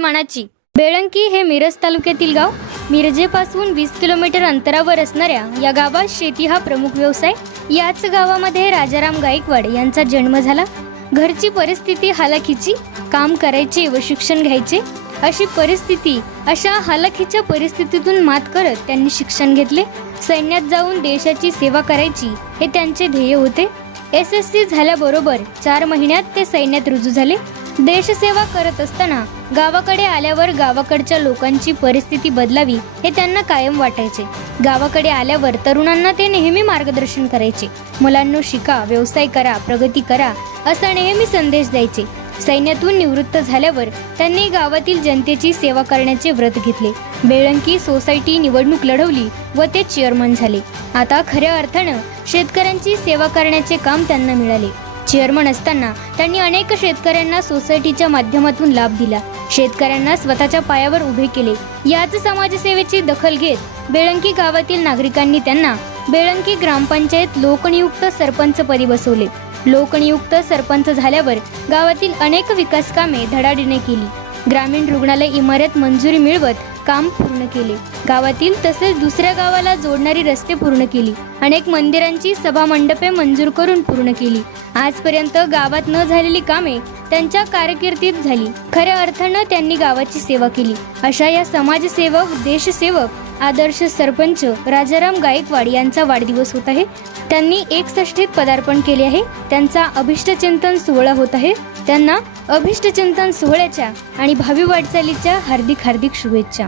मानाची बेळंकी हे मिरज तालुक्यातील गाव. मिरजेपासून वीस किलोमीटर अंतरावर असणाऱ्या या गावात शेती हा प्रमुख व्यवसाय. याच गावामध्ये राजाराम गायकवाड यांचा जन्म झाला. घरची परिस्थिती हालाखीची काम करायचे व शिक्षण घ्यायचे अशी परिस्थिती अशा हालाखीच्या परिस्थितीतून मात करत त्यांनी शिक्षण घेतले. सैन्यात जाऊन देशाची सेवा करायची हे त्यांचे ध्येय होते. एस एस सी झाल्याबरोबर चार महिन्यात ते सैन्यात रुजू झाले. देशसेवा करत असताना गावाकडे आल्यावर गावाकडच्या लोकांची परिस्थिती बदलावी हे त्यांना कायम वाटायचे. गावाकडे आल्यावर तरुणांना ते नेहमी मार्गदर्शन करायचे. मुलांनो शिका व्यवसाय करा प्रगती करा असा नेहमी संदेश द्यायचे. सैन्यातून निवृत्त झाल्यावर त्यांनी गावातील जनतेची सेवा करण्याचे व्रत घेतले. बेळंकी सोसायटी निवडणूक लढवली व ते चेअरमन झाले. आता खऱ्या अर्थानं शेतकऱ्यांची सेवा करण्याचे काम त्यांना मिळाले. चेअरमन असताना त्यांनी अनेक शेतकऱ्यांना सोसायटीच्या माध्यमातून लाभ दिला. शेतकऱ्यांना स्वतःच्या पायावर उभे केले. याच समाजसेवेची दखल घेत बेळंकी गावातील नागरिकांनी त्यांना बेळंकी ग्रामपंचायत लोकनियुक्त सरपंच पदी बसवले. लोकनियुक्त सरपंच झाल्यावर गावातील अनेक विकास कामे धडाडीने केली. ग्रामीण रुग्णालय इमारत मंजुरी मिळवत काम पूर्ण केले. गावातील तसेच दुसऱ्या गावाला जोडणारी रस्ते पूर्ण केली. अनेक मंदिरांची सभा मंडपे मंजूर करून पूर्ण केली. आजपर्यंत गावात न झालेली कामे त्यांच्या कारकिर्दीत झाली. खऱ्या अर्थानं त्यांनी गावाची सेवा केली. अशा या समाजसेवक देशसेवक आदर्श सरपंच राजाराम गायकवाड यांचा वाढदिवस होत आहे. त्यांनी एकसष्टीत पदार्पण केले आहे. त्यांचा अभिष्टचिंतन सोहळा होत आहे. त्यांना अभिष्टचिंतन सोहळ्याच्या आणि भावी वाटचालीच्या हार्दिक हार्दिक शुभेच्छा.